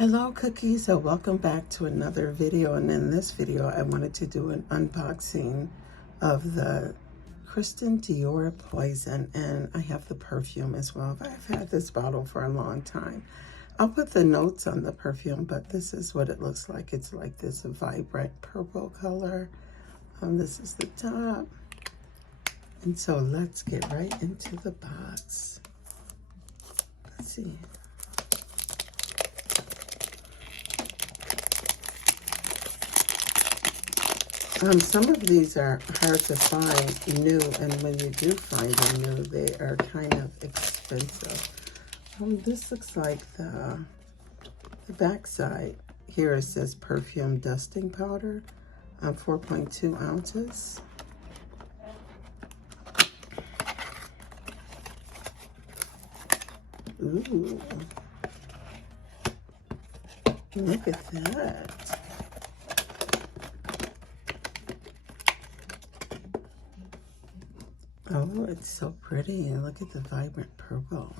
Hello cookies, so welcome back to another video, and in this video I wanted to do an unboxing of the Dior Poison, and I have the perfume as well. I've had this bottle for a long time. I'll put the notes on the perfume, but this is what it looks like. It's like this vibrant purple color. This is the top. And so let's get right into the box. Let's see. Some of these are hard to find new, and when you do find them new, they are kind of expensive. This looks like the back side. Here it says perfume dusting powder, 4.2 ounces. Ooh, look at that. Oh, it's so pretty. Look at the vibrant purple.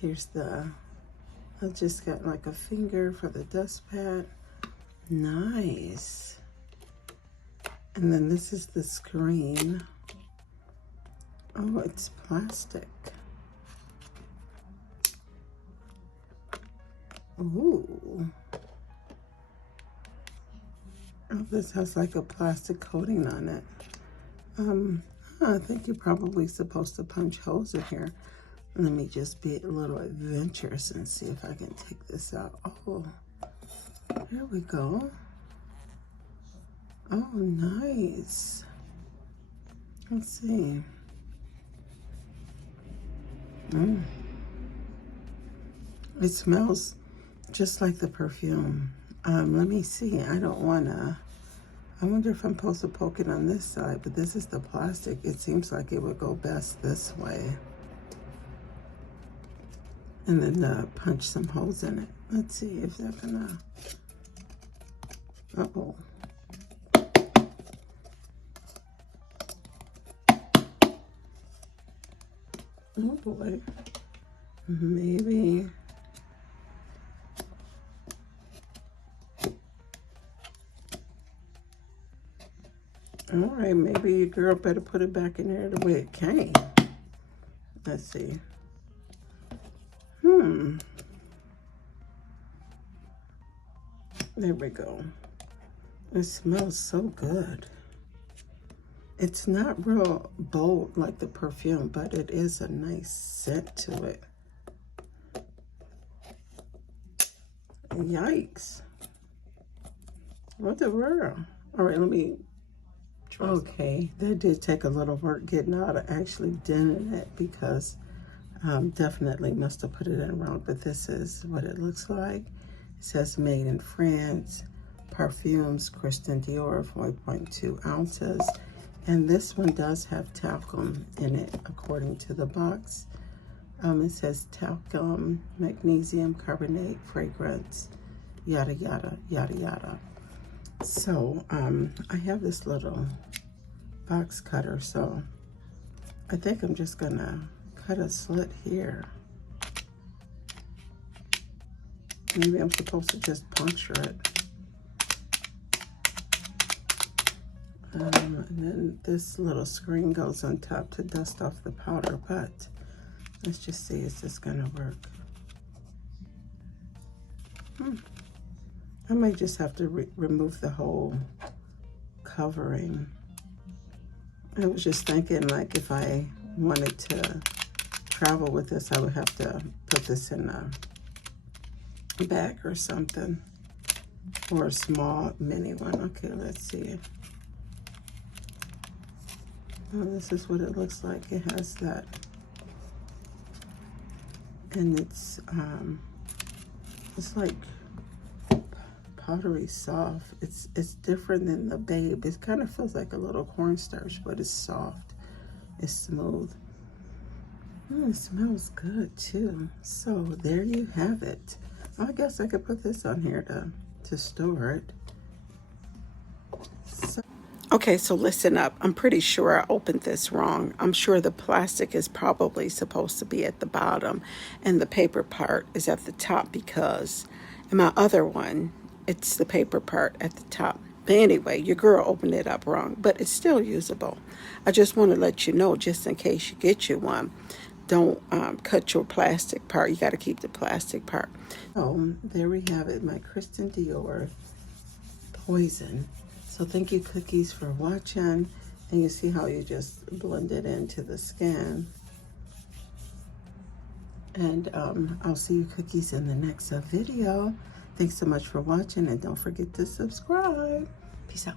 Here's the, I just got like a finger for the dust pad. Nice. And then this is the screen. Oh, it's plastic. Ooh. Oh, this has like a plastic coating on it. I think you're probably supposed to punch holes in here. Let me just be a little adventurous and see if I can take this out. Oh, there we go. Oh, nice. Let's see. It smells just like the perfume. Let me see. I don't want to. I wonder if I'm supposed to poke it on this side, but this is the plastic. It seems like it would go best this way. And then punch some holes in it. Let's see if they're gonna, uh-oh. Oh boy, maybe. All right, maybe your girl better put it back in there the way it came. Let's see. There we go. It smells so good. It's not real bold like the perfume, but it is a nice scent to it. Yikes. What the world? All right, let me... Okay, that did take a little work getting out. I actually dented it because definitely must have put it in wrong, but this is what it looks like. It says made in France, perfumes, Dior, 4.2 ounces. And this one does have talcum in it, according to the box. It says talcum, magnesium carbonate, fragrance, yada, yada, yada, yada. So I have this little box cutter, so I think I'm just gonna cut a slit here. Maybe I'm supposed to just puncture it. And then this little screen goes on top to dust off the powder, but let's just see, is this gonna work? I might just have to remove the whole covering. I was just thinking, like, if I wanted to travel with this, I would have to put this in a bag or something, or a small mini one. Okay, let's see. Oh, this is what it looks like. It has that, and it's like powdery soft. It's different than the Babe. It kind of feels like a little cornstarch, but it's soft. It's smooth. It smells good too. So there you have it. I guess I could put this on here to store it. Okay, so listen up. I'm pretty sure I opened this wrong. I'm sure the plastic is probably supposed to be at the bottom and the paper part is at the top, because And my other one, it's the paper part at the top. But anyway, your girl opened it up wrong, but it's still usable. I just want to let you know, just in case you get you one, don't cut your plastic part. You got to keep the plastic part. Oh, there we have it, my Kristen Dior Poison. So thank you, cookies, for watching. And you see how you just blend it into the skin. And I'll see you, cookies, in the next video. Thanks so much for watching, and don't forget to subscribe. Peace out.